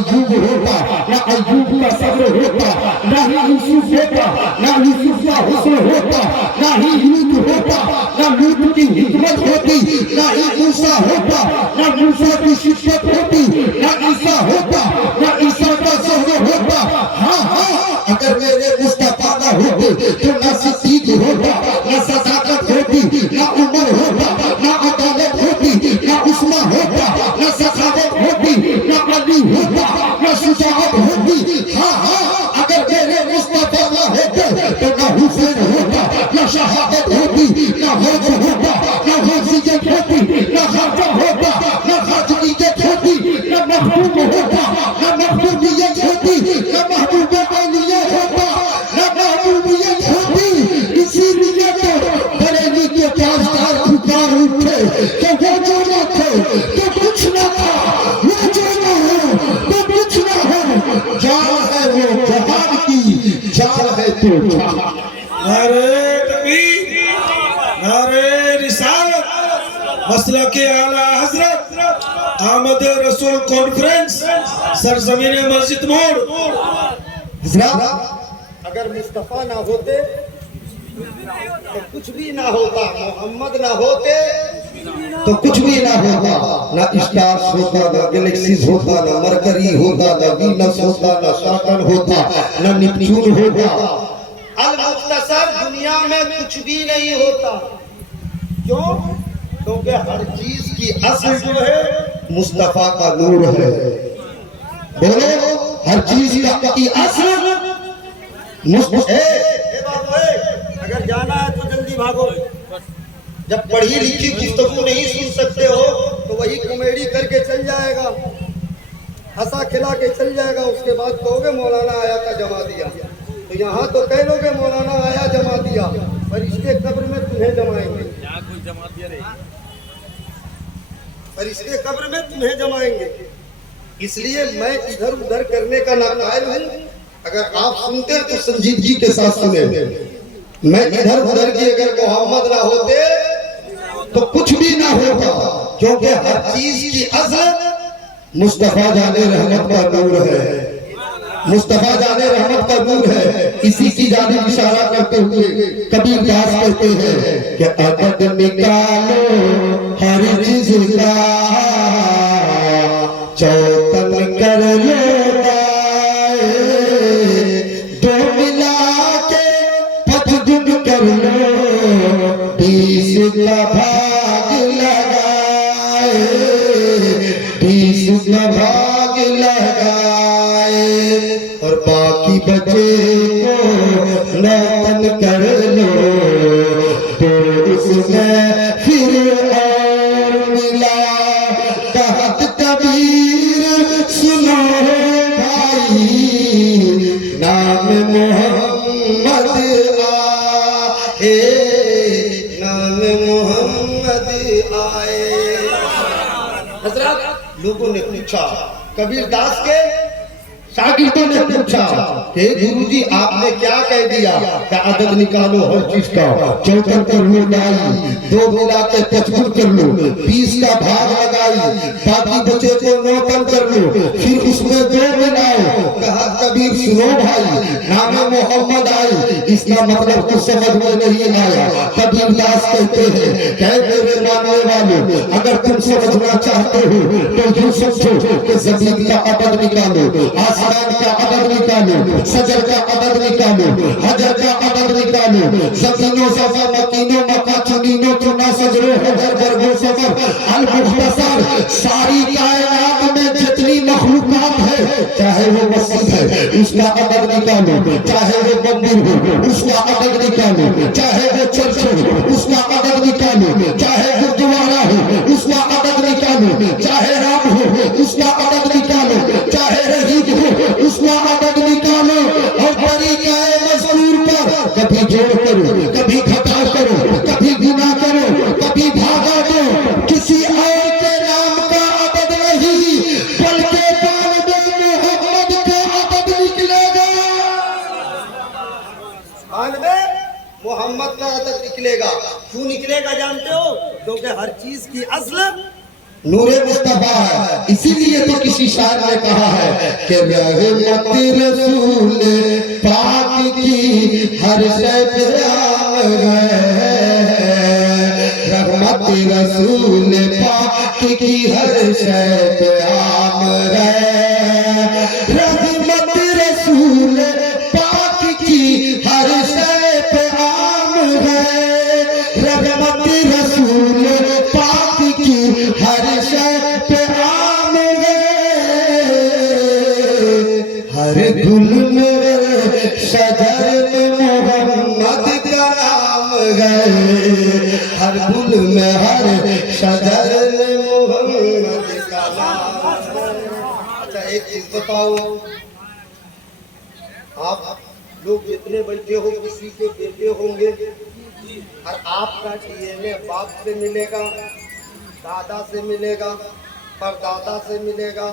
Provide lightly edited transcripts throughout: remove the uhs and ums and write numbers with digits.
अय्यूब होता, ना अय्यूब का सब्र होता, ना ही यूसुफ होता, ना यूसुफ का हुस्न होता, ना ही लूत होता, ना लूत की हिकमत होती, ना ही मूसा होता, ना मूसा की शिद्दत होती, ना ईसा होता, ना ईसा का सब्र होता। हाँ हाँ, अगर मेरे मुस्तफा ना होते तो ना सिद्दीक होता, ना सदाकत होती, ना उमर होता, ना अदालत होती, ना उस्मा होता, ना सखावत होती, ना अली होता, ना शुजाअत होती। हाँ हाँ, अगर मेरे मुस्तफा ना होते तो ना हुसैन होता, ना शहादत होती, ना गौस होता, ना गौसियत होती, ना खातम होता, ना खातमियत होती, ना महबूब होता, ना महबूबियत होती, ना महबूब औलिया होता, ना महबूबियत होती। इसीलिए तो बरेली के ताजदार पुकार उठे कि वो जो न थे तो कुछ न था, वो जो न हो तो कुछ न हो, जान है वो जहान की, जान है तो जहान। नारे तकबीर, नारे रिसालत, मसलके आला हजरत, आमद रसूल कॉन्फ्रेंस, सरजमीन मस्जिद मोड़। अगर मुस्तफा ना होते तो कुछ भी ना होता, मोहम्मद ना होते तो कुछ भी ना होता, ना स्टार्स होता, ना गैलेक्सीज होता, ना मरकरी होता, ना वीनस होता, ना सैटर्न होता, ना नेपच्यून होता। अल मुख्तसर दुनिया में कुछ भी नहीं होता। क्यों? क्योंकि हर चीज की असल जो है मुस्तफा का नूर है। बोलो, हर चीज की असल बाबू अगर जाना है तो जल्दी भागो। जब पढ़ी लिखी गुफ्तगू नहीं सुन सकते हो तो वही कॉमेडी करके चल जाएगा, हंसा खिला के चल जाएगा। उसके बाद कहोगे मौलाना आया था जमा दिया, तो यहाँ तो कह लोगे मौलाना आया जमा दिया, फरिश्ते कब्र में तुम्हें जमाएंगे। फरिश्ते कब्र में तुम्हें जमाएंगे। इसलिए मैं इधर उधर करने का नाकायल हूँ। अगर आप सुनते तो संजीदगी के साथ सुने। मैं इधर उधर की अगर मोहम्मद ना होते तो कुछ भी ना होता, क्योंकि हर चीज की असल मुस्तफा जाने रहमत का नूर है। मुस्तफा जाने रहमत का नूर है। इसी की जानिब इशारा करते हुए कबीर दास कहते हैं कि अदद निकालो हर चीज का, चौतन कर लो दो मिला के पचगुन कर लो, 20 का भाग लगाए, 20 का भाग लगाए, और बाकी बचे को नौतन कर लो, तो उसमें फिर और मिला। कहत कबीर सुनो भाई, नाम मोहम्मद आए, नाम मोहम्मद आए। हजरत लोगों ने पूछा, कबीर दास के शागिर्दों ने पूछा कि गुरुजी आपने क्या कह दिया कि अदद निकालो हर चीज का, चौतन कर लो दाई, 2 मिला के 55 कर लो, 20 का भाग लगाई, बाकी बचे को नौतन कर लो, फिर उसमें 2 मिलाओ। कहा कबीर सुनो भाई, नाम मोहम्मद आई, इसका मतलब कुछ समझ में नहीं आया। कबीर दास कहते हैं कि मेरे मानने वालों, अगर तुम समझना चाहते हो तो यूं समझो कि जमीन का अदद निकालो, आसमान का अदद निकालो, सजर का अदद निकालो, हजर का अदद निकालो, जमीनों सफा मकीनों मका चुनीनो चुना सजरो हजर बरगो सफर अल मुख्तसर, सारी कायनात में जितनी मखलूकात है, चाहे वो मस्जिद है उसका अदद निकालो, चाहे वो मंदिर हो उसका अदद निकालो, चाहे वो चर्च हो उसका अदद निकालो, चाहे गुरुद्वारा हो उसका अदद निकालो, चाहे राम हो उसका अदद निकालो, चाहे रहीद हो उसका अदद निकालो। और तरीक़े मज़कूर पर कभी जोड़ करो, कभी घटा करो, कभी गुना करो, कभी भागा दो, किसी और के नाम का अदद नहीं, बल्कि मोहम्मद का अदद निकलेगा। मोहम्मद का अदद निकलेगा। क्यों निकलेगा जानते हो? क्योंकि हर चीज की असल नूरे मुस्तफा है। इसीलिए तो किसी शायर ने कहा है कि रहमत रसूल पाक की हर शय पे आम है, रहमत रसूल पाक की हर शय पे आम है, रहमत रसूल पाक की हर शय पे आम है, रहमत रसूल पाक की हर शय पे आम है, हर गुल में शजर में मोहम्मद का नाम है, हर गुल में हर शजर में मोहम्मद का नाम है। अच्छा एक चीज बताओ, आप लोग जितने बैठे हो किसी के बेटे होंगे और आपका डीएनए बाप से मिलेगा, दादा से मिलेगा, परदादा से मिलेगा,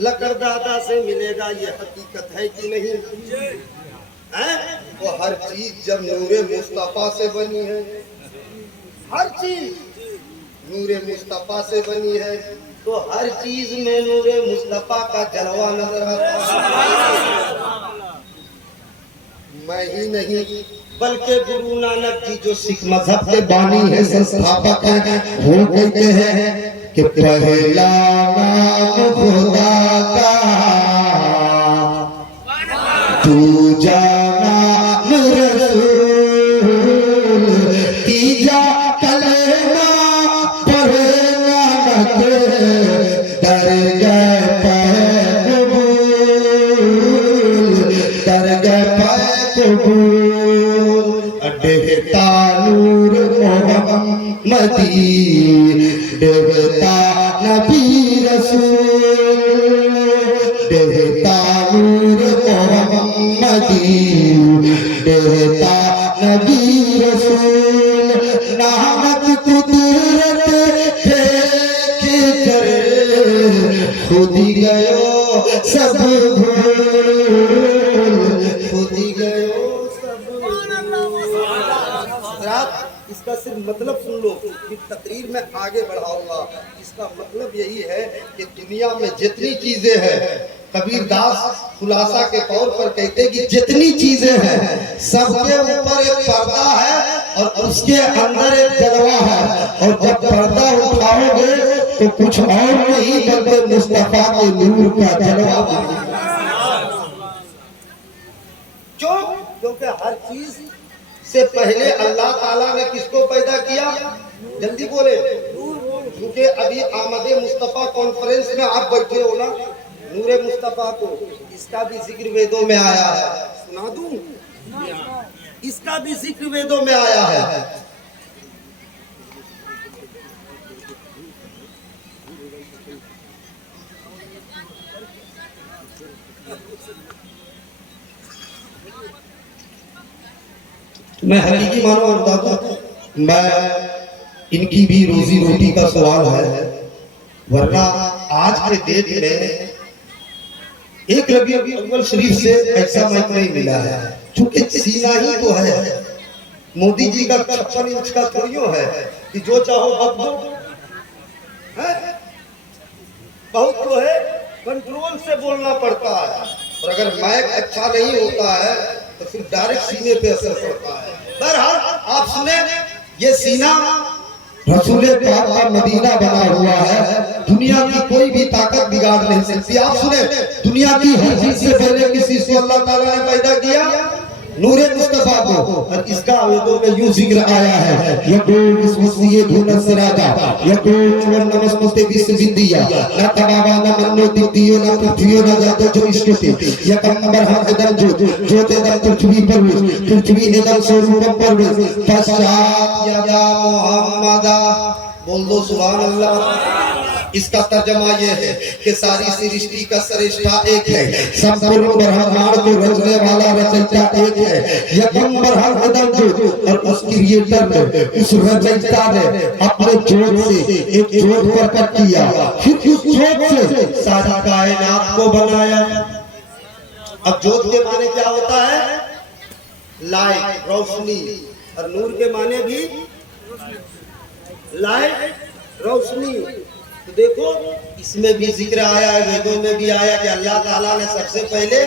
लकड़दादा से मिलेगा, ये हकीकत है कि नहीं है? तो हर चीज जब नूरे मुस्तफा से बनी है, हर चीज नूरे मुस्तफा से बनी है, तो हर चीज में नूरे मुस्तफा का जलवा नजर आता है। मैं ही नहीं बल्कि गुरु नानक जी जो सिख मजहब के बानी है, संस्थापक है, वो कहते हैं कि पहला नाम खुदा का दूजा नाम रसूल, तीजा कलेमा पढ़े नानक डर गए देवता नूर मोहम्मदी, देवता नबी रसूल, देवता नूर मोहम्मदी, देवता नबी रसूल, नामक कुदरत देख कर खुद ही गयो सब भूल, खुद ही गयो। इसका सिर्फ मतलब सुन लो, कि तकरीर में आगे बढ़ाऊंगा। इसका मतलब यही है कि दुनिया में जितनी चीजें हैं, कबीरदास खुलासा के तौर पर कहते हैं कि जितनी चीजें हैं सबके ऊपर एक पर्दा है और उसके अंदर एक जलवा है, और जब पर्दा उठाओगे तो कुछ और नहीं बल्कि मुस्तफा के नूर का जलवा। क्यों? क्योंकि हर चीज से पहले अल्लाह ताला ने किसको पैदा किया? जल्दी बोले। क्योंकि अभी आमदे मुस्तफा कॉन्फ्रेंस में आप बैठे हो ना, नूरे मुस्तफा को, इसका भी जिक्र वेदों में आया है। सुना दूं? इसका भी जिक्र वेदों में आया है। मैं हकीकी मानो और बताता, मैं इनकी भी रोजी रोटी का सवाल है, वरना आज के डेट में एक रबीउल अव्वल शरीफ से ऐसा माइक नहीं मिला है, क्योंकि सीना ही तो है। मोदी जी का 56 इंच का थोड़ियो है कि जो चाहो बक दो, बहुत तो है, कंट्रोल से बोलना पड़ता है। और अगर माइक अच्छा नहीं होता है तो फिर डायरेक्ट सीने पे असर पड़ता है। बहरहाल आप सुने, ये सीना रसूल पाक का मदीना बना हुआ है, दुनिया की कोई भी ताकत बिगाड़ नहीं सकती। आप सुने, दुनिया की हर चीज से पहले किसी को अल्लाह ताला ने पैदा किया? नूरे मुस्तफा को। और इसका वेदों में यूं जिक्र आया है, यकून इसमुसिये भुनसराजा, यकून नमस्ते विश्वविद्या, ना तबावा ना मन्नो दिदियो ना पृथ्वी ना जातो जो इश्क़ थे, यकंबर हम दम जो ते दम पृथ्वी पर हुई, पृथ्वी ने दम स्वरूप पर हुई, पश्चात या मोहम्मदा, बोल दो सुभान अल्लाह। इसका तर्जमा यह है कि सारी सृष्टि का सृष्टा एक है, संपूर्ण ब्रह्मांड को रचने वाला रचयिता एक है, यकंबर हर कदम जो, और उस क्रिएटर ने, उस रचयिता ने अपने जोत से एक जोत प्रकट किया, फिर उस जोत से सारी कायनात को बनाया। अब जोत के माने क्या होता है? लाइट, रोशनी, और नूर के माने भी लाइट, रोशनी। तो देखो इसमें भी जिक्र आया है, वेदों में भी आया कि अल्लाह ताला ने सबसे पहले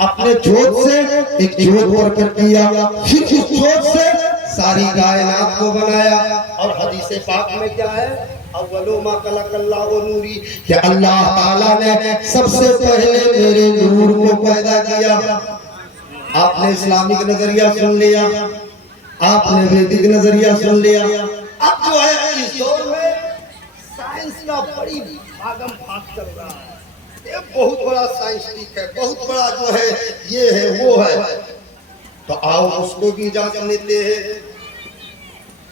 अपने जोत से एक जोत प्रकट किया, फिर उस जोत से सारी कायनात को बनाया। और हदीस पाक में क्या है, अव्वलु मा खलक़ल्लाहु नूरी, कि अल्लाह ताला ने सबसे पहले मेरे नूर को पैदा किया। आपने इस्लामिक नजरिया सुन लिया, आपने वैदिक नजरिया सुन लिया। अब जो है इस दौर में साइंस का बड़ी भागम भाग चल रहा है। ये बहुत बड़ा साइंटिस्ट है, बहुत बड़ा जो है ये है वो है, तो आओ उसको भी जांच लेते हैं।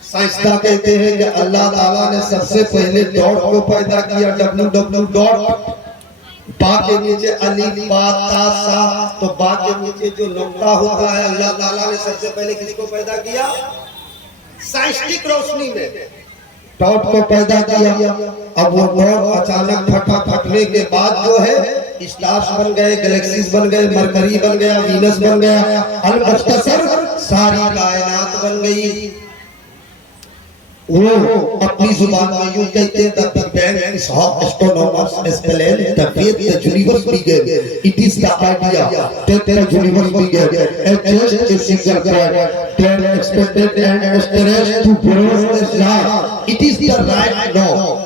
साइंसदान कहते हैं कि अल्लाह ताला ने सबसे पहले डॉट को पैदा किया, डब्ल्यू डॉट, बा के नीचे अलिफ बा ता सा, तो बा के नीचे जो नुक्ता होता है, अल्लाह ताला ने सबसे पहले किसी को पैदा किया, साइंटिफिक रोशनी में डॉट को पैदा किया। अब वो डॉट अचानक फटा, फटने के बाद जो है स्टार्स बन गए, गैलेक्सीज बन गए, मरकरी बन गया, वीनस बन गया, अल-मुख्तसर सारी कायनात बन गई। वो अपनी जुबान में यूं कहते हैं, the big bang is how astronomers explain the way the universe began, it is the idea that the universe began at just a single point that expected and asters to brows the star, it is the right now.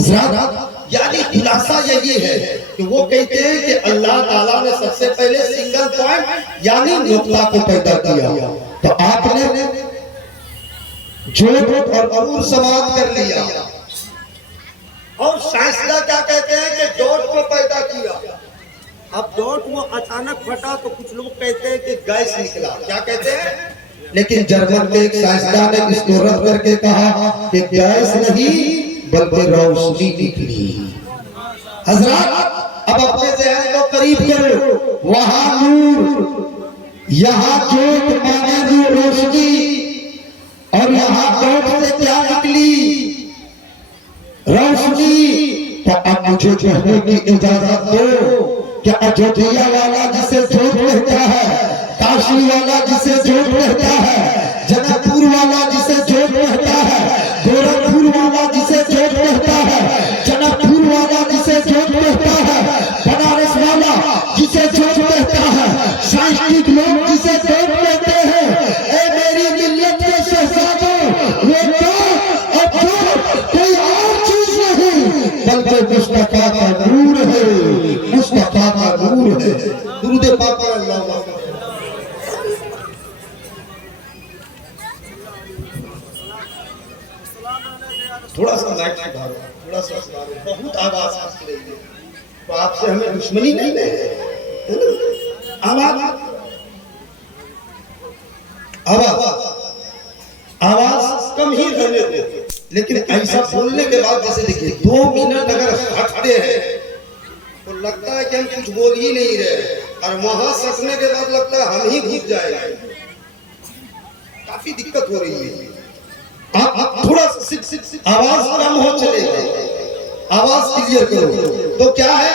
हजरत यानी खुलासा यही है कि वो कहते हैं कि अल्लाह ताला ने सबसे पहले सिंगल पॉइंट यानी नुक्ता को पैदा किया। तो आपने जोत और अमूर समाप्त कर लिया। और साइंसदान क्या कहते हैं कि डॉट को पैदा किया। अब डॉट वो अचानक फटा तो कुछ लोग कहते हैं कि गैस निकला, क्या कहते हैं, लेकिन जर्मन के एक साइंसदान ने इसको रद्द करके कहा कि गैस नहीं बल्कि रोशनी निकली। हजरत अब अपने ज़हन को करीब करो, वहां नूर, यहाँ जोत माने नूर रोशनी, और यहाँ डॉट से क्या निकली, रोशनी। तो अब मुझे कहने की इजाजत दो कि अयोध्या वाला जिसे जोत कहता है, काशी वाला जिसे जोत कहता है, जनकपुर वाला जिसे जोत कहता है, गोरखपुर वाला जिसे जोत कहता है, जनकपुर वाला जिसे जोत कहता है, बनारस वाला जिसे जोत कहता है, साइंटिफिक लोग जिसे जोत कहते हैं, ए मेरी मिल्लत के शहजादों, वो कोई और चीज नहीं बल्कि मुस्तफा का नूर है, मुस्तफा का नूर है। दुरूद पाक पर अल्लाह। थोड़ा सा लाइट सुधारो, थोड़ा सा सुधारो, बहुत आवाज आ रही है। तो आपसे हमें दुश्मनी नहीं है, आवाज आवाज कम ही रहने दो। लेकिन ऐसा बोलने के बाद जैसे देखिए 2 मिनट अगर हटते हैं तो लगता है कि हम कुछ बोल ही नहीं रहे, और वहां सटने के बाद लगता है हम ही घुस जाएंगे। काफी दिक्कत हो रही है। आप थोड़ा आवाज कम हो चलेगा, आवाज क्लियर करो। तो क्या है,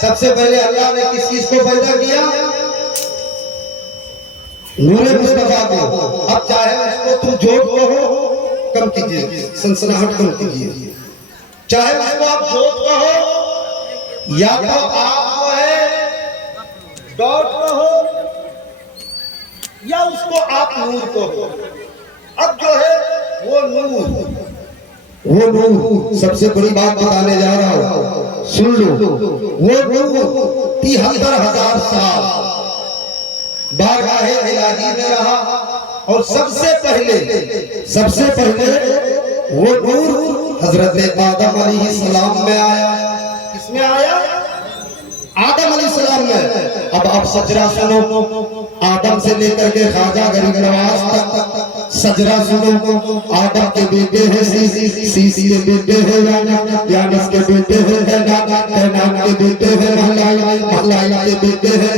सबसे पहले अल्लाह ने किस चीज को पैदा किया, नूरे मुस्तफा को। अब चाहे उसको तुम जोत कहो, कम कीजिए, सनसनाहट कम कीजिए, चाहे उसको आप जोत कहो या तो आप जो है डॉट कहो या उसको आप नूर कहो। अब जो है वो नूर सबसे बड़ी बात बताने जा रहा हूं, सुन लो। वो नूर 73,000 साल बारगाहे इलाही में रहा, और सबसे पहले वो नूर हजरत आदम अलैहिस्सलाम में आया। किसमें आया, आदम अलैहिस्सलाम में। अब आप सजरा सुनो, आदम से लेकर के ख्वाजा गरीब नवाज तक सजरा सुनो। आदम के बेटे हैं सीस के बेटे हैं यानस के बेटे हैं कैनान के बेटे हैं महलाई के बेटे हैं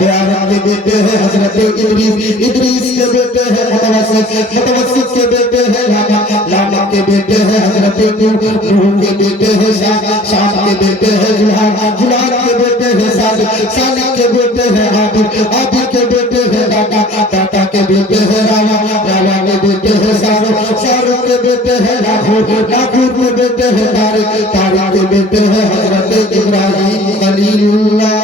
बयारा के बेटे हैं हजरत इदरीस के बेटे हैं मुतवस्सित के बेटे हैं लामा के बेटे हैं हजरत नूह के बेटे हैं शाम के बेटे हैं जुलान के बेटे हैं सालिक के बेटे हैं आदिल के बेटे हैं दाता के बेटे हैं रावा के बेटे हैं सारो के बेटे हैं नाखूर के बेटे हैं इब्राहिम के बेटे हैं हजरत इब्राहिम खलीलुल्लाह।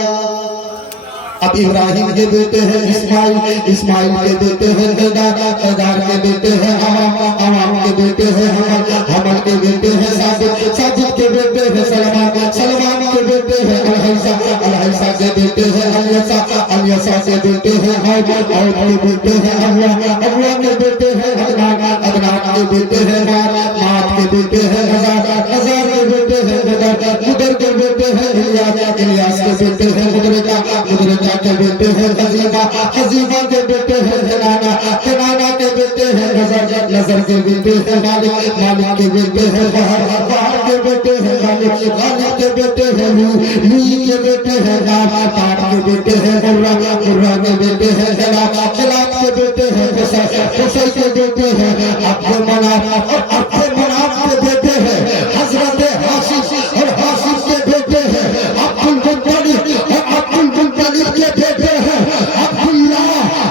अब इब्राहिम के बेटे हैं इस्माइल, इस्माइल के बेटे हैं हैदर, हैदर के बेटे हैं अमाम, अमाम के बेटे हैं हमल, हमल के बेटे हैं साजिद, साजिद के बेटे हैं सलमान, सलमान के बेटे हैं अलहैसा, अलहैसा के बेटे हैं अलियसा, अलियसा के बेटे हैं औद, औद के बेटे हैं अल्लाह, अल्लाह के बेटे हैं अदनान, अदनान के बेटे हैं मात, मात के बेटे हैं नज़ार, नज़ार के बेटे हैं मुदर, मुदर के बेटे हैं इलियास, इलियास के बेटे हैं मुदरिका, मुदरिका के बेटे हैं हजीमा, हजीमा के बेटे हैं हनाना, हनाना के बेटे हैं नजर, नजर के बेटे हैं मालिक, मालिक के बेटे हैं बहर, बहर के बेटे हैं गालिब, गालिब के बेटे हैं लू, लू के बेटे हैं नाम, नाम के बेटे हैं मुर्रा, मुर्रा के बेटे हैं खिलाफ, खिलाफ के बेटे हैं खुसै, खुसै के बेटे हैं अब्दुल मनाफ, और अब्दुल मनाफ के बेटे हैं हजरत हाशिम, और हाशिम के बेटे हैं अब्दुल मुत्तलिब, और अब्दुल मुत्तलिब के बेटे हैं अब्दुल्ला,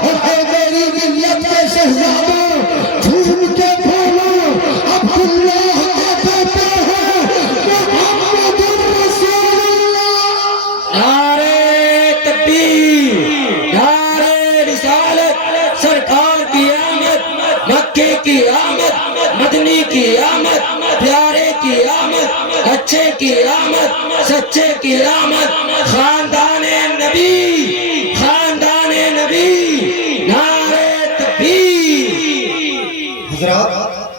और ऐ मेरी मिल्लत के शहजादों झूम के बोलो अब्दुल्ला के बेटे हैं मुहम्मदुर रसूलुल्लाह। नारे तकबीर, नारे रिसालत, सरकार की आमद, मक्के की आमद, मदनी की आमद, प्यारे की आमद, अच्छे की आमद, सच्चे की आमद, खानदाने नबी, खानदाने नबी, नारे तकबीर। हजरत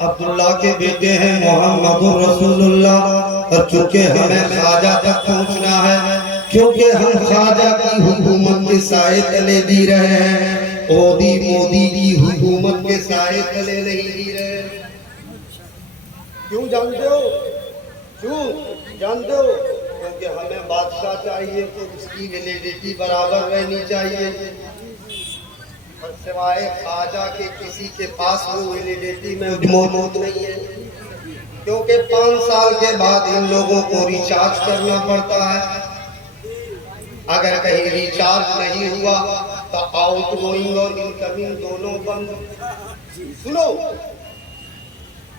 अब्दुल्ला के बेटे हैं मोहम्मदुर रसूलुल्लाह, और चूंकि हमें ख्वाजा तक पहुंचना है, क्योंकि हम ख्वाजा की हुकूमत के साए तले जी रहे हैं, मोदी मोदी की हुकूमत के साए तले नहीं जी रहे। क्यों जानते हो? क्यों जानते हो? क्योंकि हमें बादशाह चाहिए तो उसकी वैलिडिटी बराबर रहनी चाहिए, और सिवाय ख्वाजा के किसी के पास वो वैलिडिटी में मौजूद नहीं है, क्योंकि 5 साल के बाद इन लोगों को रिचार्ज करना पड़ता है। अगर कहीं रिचार्ज नहीं हुआ तो आउट गोइंग और इनकमिंग दोनों बंद। सुनो,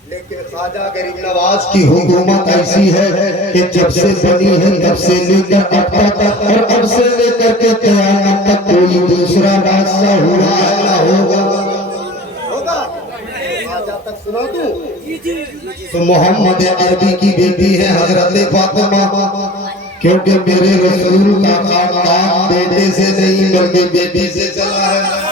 लेकिन ख्वाजा गरीब नवाज की हुकूमत ऐसी है कि जब से बनी है तब से लेकर अब तक, और अब से लेकर के क़यामत तक कोई दूसरा बादशाह हुआ है ना होगा? होगा? ख्वाजा तक सुना दूं? तो मोहम्मद अरबी की बेटी है हजरत फातिमा, क्योंकि मेरे रसूल का खानदान बेटे से नहीं बल्कि बेटी से चला है।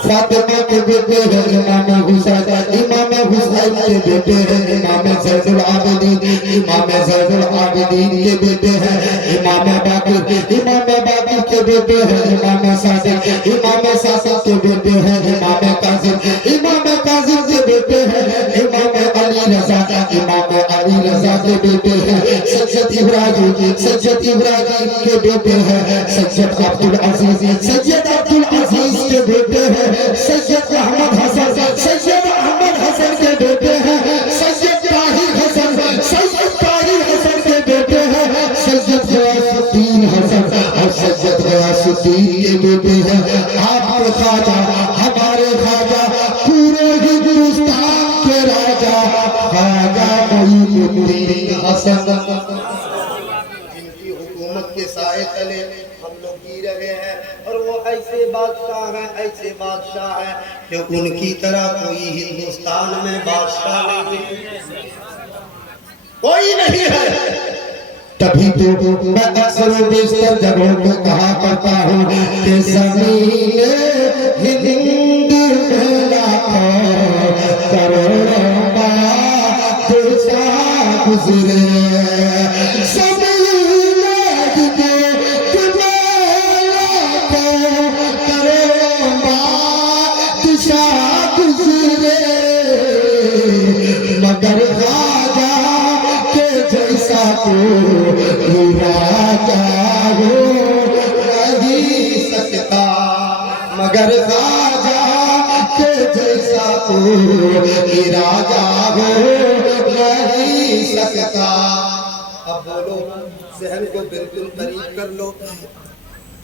फातिमा के बेटे हैं इमाम हुसैन, इमाम हुसैन के बेटे हैं इमाम ज़ैनुल आबिदीन, इमाम ज़ैनुल आबिदीन के बेटे हैं इमाम बाक़िर, इमाम बाक़िर के बेटे हैं इमाम सादिक, इमाम सादिक के बेटे हैं इमाम काज़िम, इमाम काज़िम के बेटे हैं इमाम अली रज़ा, इमाम अली रज़ा के बेटे हैं सज्जद इब्राहिम, सज्जद इब्राहिम के बेटे हैं सज्जद अब्दुल अजीज, सज्जद अब्दुल अजीज के बेटे हैं सैयद अहमद हसन, सैयद अहमद हसन के बेटे हैं सैयद ताहिर हसन, सैयद ताहिर हसन के बेटे हैं सैयद गयासुद्दीन हसन, और सैयद गयासुद्दीन के बेटे हैं आपके ख्वाजा, हमारे ख्वाजा, पूरे हिंदुस्तान के राजा ख्वाजा मोइनुद्दीन हसन, जिनकी हुकूमत के साए तले हम लोग जी रहे हैं। और वो ऐसे बादशाह हैं, ऐसे बादशाह हैं कि उनकी तरह कोई हिंदुस्तान में बादशाह नहीं है, कोई नहीं है। तभी तो मैं अक्सर बेशतर जगहों पे कहा करता हूँ कि ज़मीन हिंद में लाखों करोड़ों बादशाह गुज़रे, मगर ख्वाजा के जैसा कोई राजा हो नहीं सकता, मगर ख्वाजा के जैसा कोई राजा हो नहीं सकता। अब बोलो, जहन को बिल्कुल करीब कर लो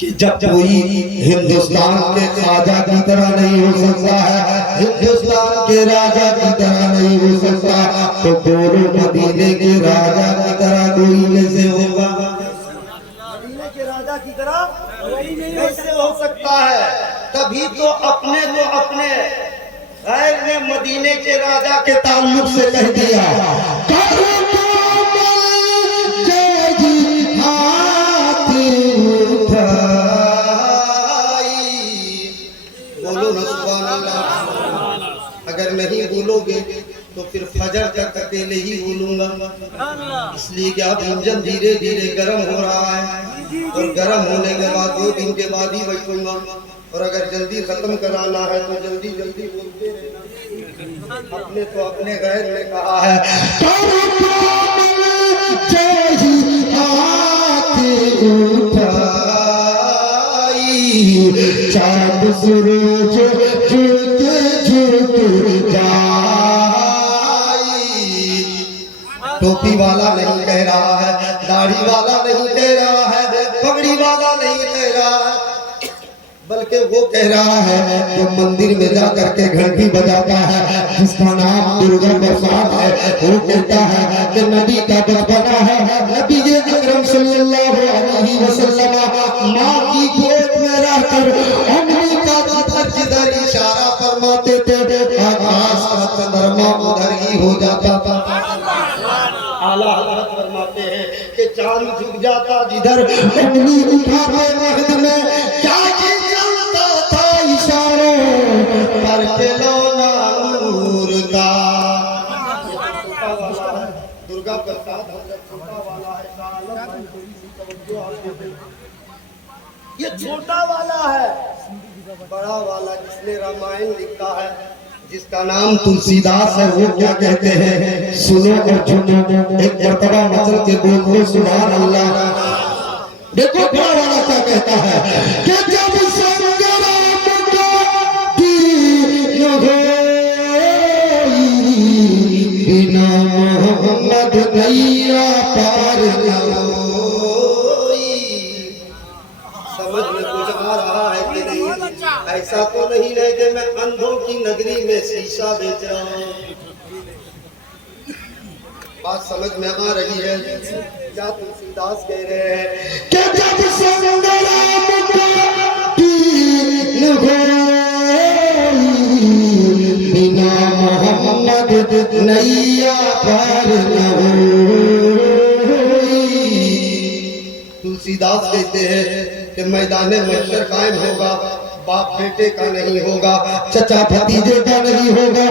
कि जब कोई हिंदुस्तान के ख्वाजा की तरह नहीं हो सकता है, हिंदुस्तान के राजा की तरह नहीं हो सकता, तो बोलो मदीने के राजा की तरह कोई कैसे होगा? मदीने के राजा की तरह कैसे हो सकता है? तभी तो अपने गैर ने मदीने के राजा के ताल्लुक से कह दिया, बोलो ना सुभान अल्लाह। अगर नहीं बोलोगे तो फिर फजर तक अकेले ही बोलूंगा, इसलिए कि अब इंजन धीरे धीरे गर्म हो रहा है और गर्म होने के बाद 2 दिन के बाद ही बैठूंगा, और अगर जल्दी खत्म कराना है तो जल्दी जल्दी बोलते रहना। अपने तो अपने गैर ने कहा है, चाँद सूरज झुके जाई। टोपी वाला नहीं कह रहा है, दाढ़ी वाला नहीं कह रहा है, पगड़ी वाला नहीं कह रहा है, बल्कि वो कह रहा है जो मंदिर में जाकर के घंटी बजाता है, जिसका नाम दुर्गा प्रसाद है, वो कहता है कि नबी का बचपना है, नबी अकरम सल्लल्लाहु अलैहि वसल्लम माँ की गोद में रहकर उंगली का जिधर इशारा फरमाते थे, आकाश का चंद्रमा उधर ही हो जाता था। आला हज़रत फरमाते हैं कि चांद झुक जाता जिधर उंगली उठाते महद में, क्या चलता था इशारों पर खिलौना नूर का। दुर्गा प्रसाद छोटा वाला है, ये छोटा वाला है, बड़ा वाला जिसने रामायण लिखा है, जिसका नाम तुलसीदास है, वो क्या कहते हैं सुनो और सुनो। एक मर्तबा मचल के बोलो सुभान अल्लाह। देखो बड़ा वाला क्या कहता है कि जब संग्राम का दिन होई, बिना मोहम्मद नैया पार न होई। समझ में कुछ आ रहा है कि नहीं? ऐसा तो नहीं है कि मैं अंधों की नगरी में शीशा बेच रहा हूँ। बात समझ में आ रही है? क्या तुलसीदास कह रहे हैं कि जब संग्राम का दिन होई, बिना मोहम्मद नैया पार न होई। तुलसीदास कहते हैं कि मैदान महशर कायम होगा, बाप बेटे का नहीं होगा, चचा भतीजे का नहीं होगा,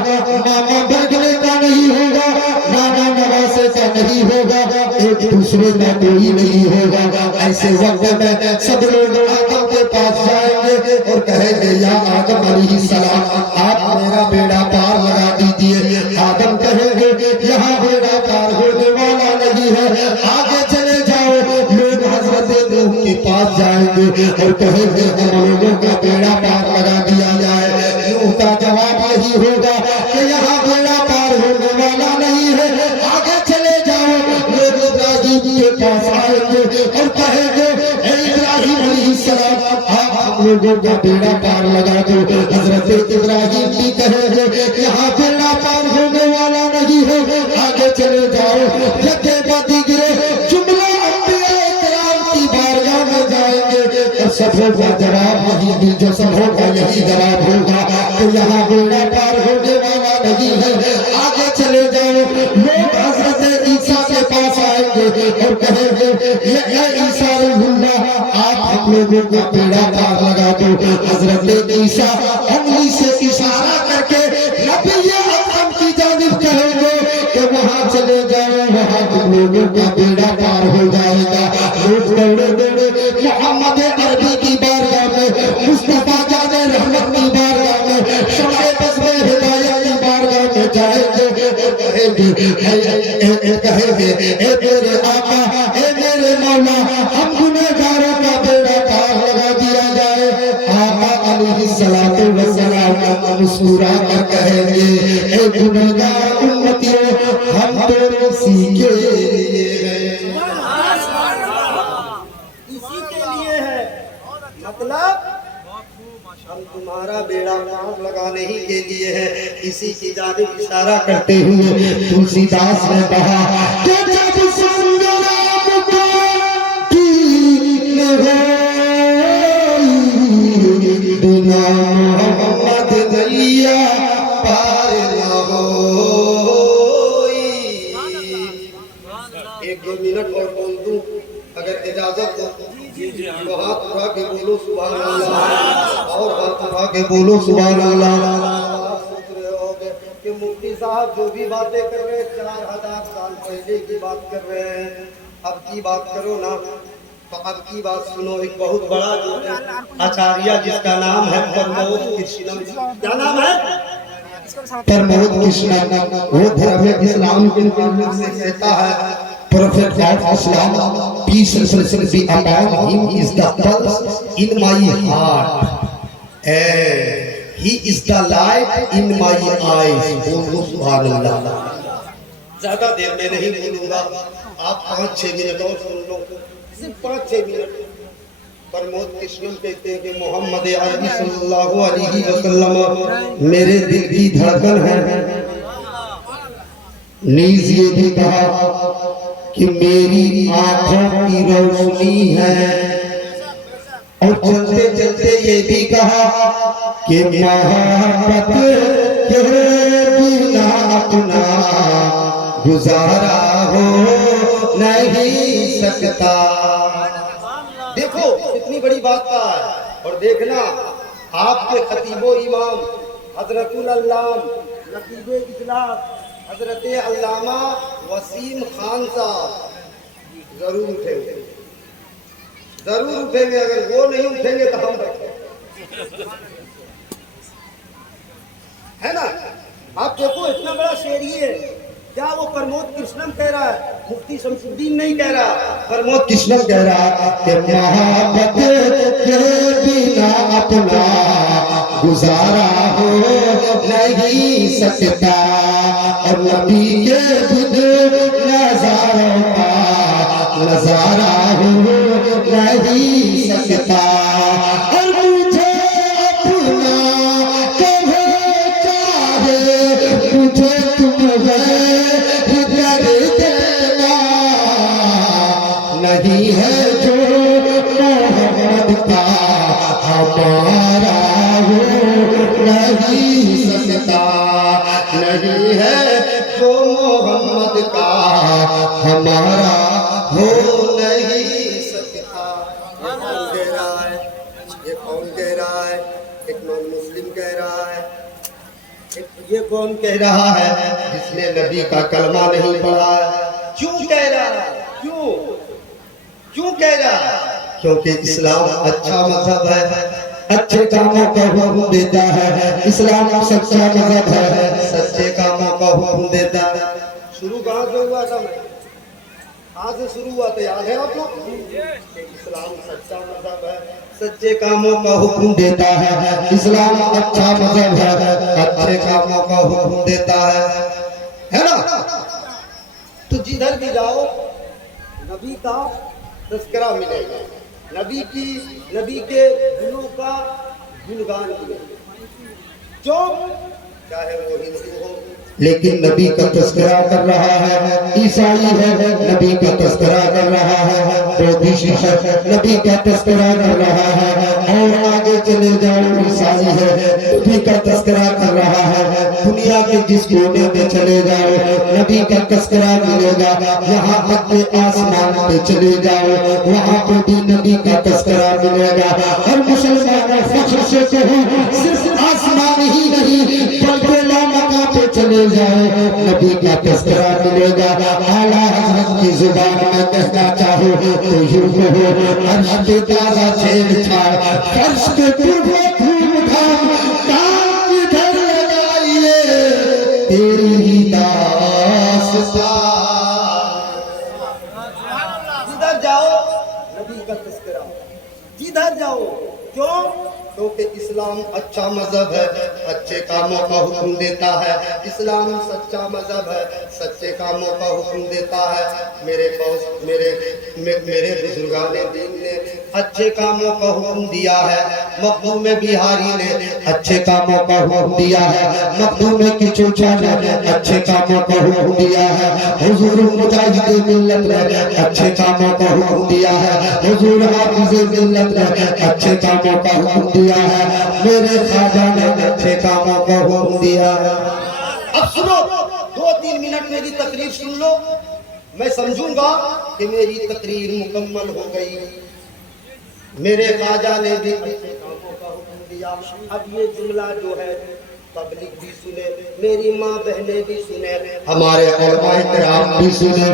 मामा भगने का नहीं होगा, नाना नवासे का नहीं होगा, एक दूसरे का कोई नहीं होगा। ऐसे वक्त में सब लोग आदम के पास जाएंगे और कहेंगे या आदम अलैहिस्सलाम आप मेरा बेड़ा पार लगा दीजिए। आदम कहेंगे यहाँ बेड़ा पार होने वाला नहीं है, आगे चले जाओ। लोग हजरत नूह के पास जाएंगे और कहेंगे हम लोगों का बेड़ा पार लगा दिया जाए। नूह का जवाब यही होगा कि यहाँ बेड़ा पार होने वाला नहीं है, आगे चले जाओ। लोग इब्राहिम के पास आएंगे और कहेंगे हे इब्राहिम अलैहिस्सलाम आप हम लोगों का बेड़ा पार लगा दो। हजरत इब्राहिम भी कहेंगे यहाँ बेड़ा पार होने वाला नहीं है, आगे चले जाओ। यके बदी गिरे जुमला सबों का जवाब यही, जो सब होगा यही जवाब होगा कि यहाँ बेड़ा पार होने वाला नहीं है, आगे चले जाओ। लोग हजरत ईसा के पास आएंगे और कहेंगे ये ईसा रुल्लाह आप हम लोगों का बेड़ा पार लगा दो। हजरत ईसा उंगली से इशारा करके नबी अकरम की जानिब कहेंगे कि वहाँ चले जाओ, वहाँ तुम लोगों का बेड़ा पार हो जाएगा। लोग दौड़े दौड़े मोहम्मद अरबी की बारगाह में, मुस्तफा जाने रहमत की बारगाह में, शम्स बज़्म हिदायत की बारगाह में जाएंगे और कहेंगे ए मेरे आका, ए मेरे मौला, हम गुनहगारों का बेड़ा पार लगा दिया जाए। आका अलैहिस्सलातु वस्सलाम मुस्कुरा कर कहेंगे ए गुनहगार उम्मतियों हम तो इसी के लिए हैं। मतलब हम तुम्हारा बेड़ा पार लगाने ही के लिए है, इसी की जानिब इशारा करते हुए तुलसीदास ने कहा कि जब संग्राम का कीन होई, बिना मोहम्मद नैया पार न होई। एक दो मिनट और बोल दूं अगर इजाजत हो तो हाथ उठा के बोलो सुभान अल्लाह, और हाथ उठा के बोलो सुभान अल्लाह। सोच रहे होगे कि मुफ्ती साहब जो भी बातें कर रहे हैं 4000 साल पहले की बात कर रहे हैं, अब की बात करो ना। तो अब की बात सुनो। एक बहुत बड़ा जो है आचार्य जिसका नाम है प्रमोद कृष्णम। क्या नाम है? प्रमोद कृष्ण, वो धर्म इस्लाम के से कहता है Prophet of Islam, peace and blessings be upon him, is the pulse in my heart, and he is the light in my eyes. बोलो सुभान अल्लाह। ज्यादा देर में नहीं बोलूंगा, आप 5-6 मिनट और सुन लो, सिर्फ 5-6 मिनट। प्रमोद कृष्णन कहते हैं कि मोहम्मद अरबी सल्लल्लाहु अलैहि वसल्लम मेरे दिल की धड़कन है। नीज ये भी कहा कि मेरी आंखों की रोशनी है, और चलते चलते ये भी कहा कि मोहब्बत के बिना अपना गुजारा हो नहीं सकता। देखो कितनी बड़ी बात का है। और देखना आपके खतीबो इमाम हजरतुल अल्लाम नकीबे इस्लाम हजरत अल्लामा वसीम खान साहब जरूर उठेंगे, जरूर उठेंगे। अगर वो नहीं उठेंगे तो हम बैठे, है ना। आप देखो इतना बड़ा शेर ही है। क्या वो प्रमोद कृष्णम कह रहा है, मुफ्ती शमसुद्दीन नहीं कह रहा, प्रमोद कृष्ण कह रहा कि मोहब्बत के बिना अपना गुजारा हो नहीं सकता, और नबी के बिन नजारों का नजारा हो नहीं सकता। और मुझे अपना कभी चाहे मुझे तुम्हें नहीं है जो मोहम्मद का हमारा हो नहीं सकता, नहीं है जो मोहम्मद का हमारा हो नहीं सकता। ये कौन कह रहा है? ये कौन कह रहा है? एक नॉन मुस्लिम कह रहा है। ये कौन कह रहा है? जिसने नबी का कलमा नहीं पढ़ा है। क्यों कह रहा है? क्यों कह रहा है? क्योंकि इस्लाम अच्छा मजहब है, अच्छे कामों का हुक्म देता है। इस्लाम सच्चा मजहब है, सच्चे कामों का हुक्म देता है। शुरू कहाँ से हुआ था? मैं आज से शुरू हुआ था, याद है आप लोग? इस्लाम सच्चा मजहब है, सच्चे कामों का हुक्म देता है। इस्लाम अच्छा मजहब है, अच्छे कामों का हुक्म देता है ना। तो जिधर भी जाओ नबी का तज़किरा मिलेगा, नबी के गुणों का गुणगान मिलेगा। जो चाहे वो हिंदू हो, लेकिन नबी का तज़किरा कर रहा है, ईसाई है नबी का तज़किरा कर रहा है, बौद्धिस्ट है नबी का तज़किरा कर रहा है, और आगे चले जाओ ईसाई है नबी का तज़किरा कर रहा है। दुनिया के जिस कोने में चले जाओ नबी का तज़किरा मिलेगा। यहाँ तक के आसमान पे चले जाओ वहाँ पे भी नबी का तज़किरा मिलेगा। और मुसलमानों फख्र से कहो सिर्फ आसमान ही नहीं बल्कि लामका पे चले जाओ नबी का तज़किरा मिलेगा। आला हज़रत की जुबान में कहना चाहो तो यूं कहो, अर्श पे ताज़ा छेड़छाड़, फर्श पे पूरे धूम-धाम, काम इधर लगाइए तेरी ही दास्तां। जिधर जाओ नबी का तज़किरा, जिधर जाओ। क्यों? क्योंकि इस्लाम अच्छा मजहब है, अच्छे कामों का हुक्म देता है। इस्लाम सच्चा मजहब है, सच्चे कामों का हुक्म देता है। मेरे बुजुर्गान दीन ने अच्छे कामों का हुक्म दिया है। मखदूम बिहारी ने अच्छे कामों का हुक्म दिया है। मखदूम की चूचा ने अच्छे कामों का हुक्म दिया है। हुजूर मुजाहिद मिल्लत ने अच्छे कामों का हुक्म दिया है। हुजूर हाफिज मिल्लत ने अच्छे कामों का हुक्म दिया है। मेरे ख्वाजा ने अच्छे कामों का हुक्म दिया है। अब सुनो, 2-3 मिनट मेरी तकरीर सुन लो, मैं समझूंगा कि मेरी तकरीर मुकम्मल हो गई। मेरे ख्वाजा ने भी अच्छे कामों का हुक्म दिया। अब ये जुमला जो है पब्लिक भी सुने, मेरी माँ बहनें भी सुने, हमारे उलमाए किराम भी सुने।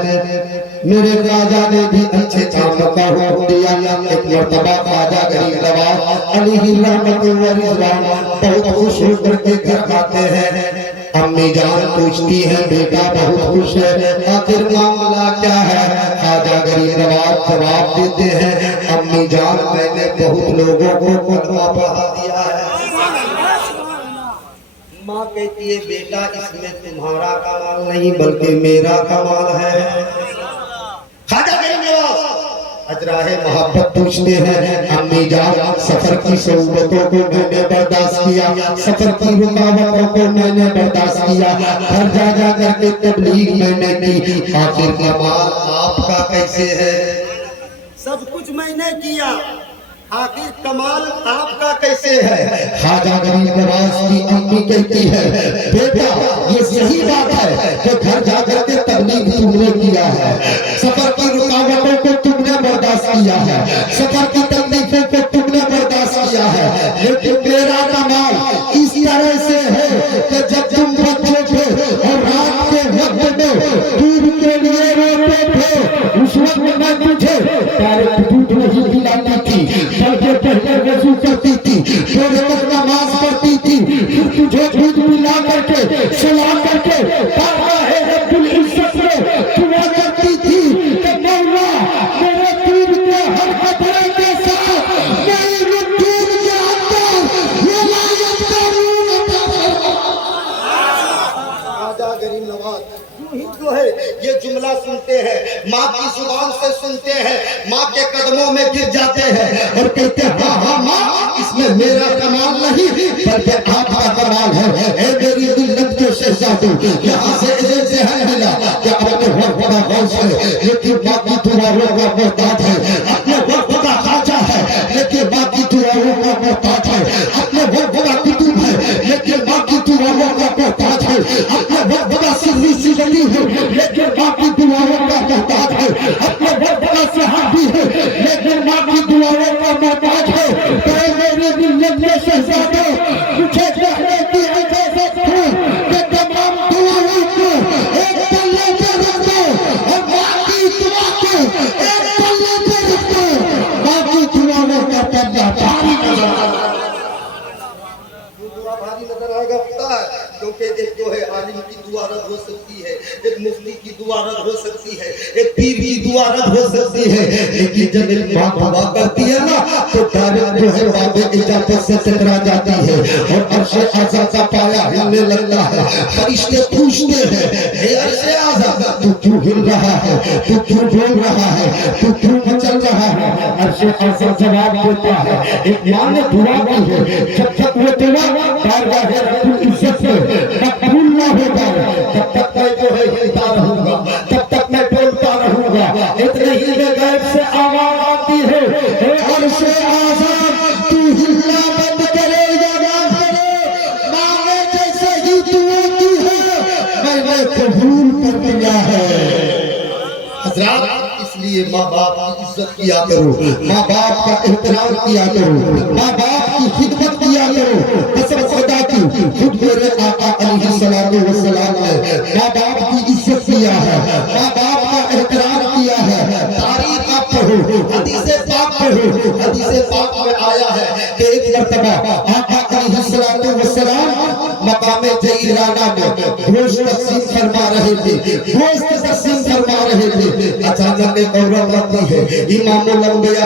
मेरे ख्वाजा ने भी अच्छे कामों का हुक्म दिया। एक मर्तबा ख्वाजा गरीब नवाज अलैहि रहमत व रिज़वान बहुत खुश होकर के घर आते हैं। अम्मी जान पूछती है, बेटा बहुत खुश है, आखिर मामला क्या है? ख्वाजा गरीब नवाज जवाब देते हैं, अम्मी जान मैंने बहुत लोगों को कलमा पढ़ा दिया है। माँ कहती है, बेटा इसमें तुम्हारा कमाल नहीं बल्कि मेरा कमाल है। ख्वाजा गरीब नवाज अजराहे मोहब्बत पूछते हैं, अम्मी जान सफर की सोबतों को मैंने बर्दाश्त किया, सफर की रुकावटों को मैंने बर्दाश्त किया, घर जा जा करके तबलीग मैंने की, आखिर कमाल आपका कैसे है? सब कुछ मैंने किया, आखिर कमाल आपका कैसे है? ख्वाजा गरीब नवाज की अम्मी कहती है, बेटा ये सही बात है कि घर जा करके तबलीग तुमने किया है, सफर की रुकावटों को तुमने बर्दाश्त किया है, सफर की तकलीफों को तुमने बर्दाश्त किया है, लेकिन मेरा कमाल इस तरह से है कि जब तुम बच्चे थे और रात के वक्त में दूध के लिए रोते थे, उस वक्त मैं तुझे दूध नहीं पिलाती थी, बल्कि पहले वजू करती थी, फिर नमाज पढ़ती थी, फिर तुझे दूध पिला करके सुला करके बारगाह रब्बुल इज्जत में दुआ करती थी कि मौला मेरे दूध के हर कतरे के साथ मेरे दूध के अंदर विलायत का नूर अता फरमा। ख्वाजा गरीब नवाज यूं ही जो है ये जुमला सुनते हैं, माँ की जुबान से सुनते हैं, माँ के कदमों में गिर जाते हैं और कहते हैं, हाँ हाँ माँ इसमें मेरा कमाल नहीं बल्कि आपका कमाल है। ए मेरी दिल्लत के शहजादू, यहाँ से इसे ज़हन मिला कि अपने वक्त का गौस है लेकिन बाकी दुआओं का मोहताज है, अपने वक्त का ख्वाजा है लेकिन बाकी दुआओं का मोहताज है, अपने वक्त का कुतुब है लेकिन बाकी दुआओं का मोहताज है, अपने वक्त का सिर्री सिजली है लेकिन बाकी दुआओं का मोहताज है, अपने वक्त का सहाबी है लेकिन बाकी दुआओं का मोहताज है। तो मेरे दिल में शहजादे मुझे कहने की इजाजत है कि तमाम दुआओं को एक पल्ले पे रख दो और बाकी दुआ को एक पल्ले पे रख दो, बाकी दुआओं का पल्ला भारी नजर आएगा। पता है क्योंकि एक जो है आलिम की दुआ रद्द हो सकती है, एक मुफ्ती की दुआ रद्द हो सकती है, एक पीर की दुआ रद्द हो सकती है, लेकिन जब एक बात दुआ करती है ना तो डायरेक्ट जो है बाबे इजाजत से टकरा जाती है और अर्शे आज़ा का पाया हिलने लगता है। फरिश्ते पूछते हैं, हे अर्शे आज़ा तू क्यों हिल रहा है, तू क्यों बोल रहा है, तू क्यों मचल रहा है? अर्शे आज़ा जवाब देता है, एक माँ ने दुआ की है, जब तक वो दुआ बारगाह रब्बुल इज्जत में मकबूल ना होगा तब तक मैं जो है हिलता रहूंगा, तब तक मैं बोलता रहूंगा। इतने ही में गैब से आवाज आती है, हे अर्शे आज़ा तू हिलना बंद करे या ना करे, मांगे जैसे ही दुआ की है मैंने कबूल कर दिया है। हज़रात इसलिए माँ बाप की इज्जत किया करो, माँ बाप का एहतराम किया करो, माँ बाप की खिदमत किया करो। कसम खुदा की, खुद मेरे आका अलैहिस्सलातु वस्सलाम ने माँ बाप की इज्जत किया है, माँ बाप का एहतराम किया है। तारीख आप पढ़ो, हदीस पाक पढ़ो, हदीस पाक में आया है कि एक मर्तबा आका अलैहिस्सलातु वस्सलाम मकामे जईराना में गोश्त तकसीम फरमा रहे थे, गोश्त तकसीम फरमा रहे थे। अचानक एक औरत आती है, इमामुल अंबिया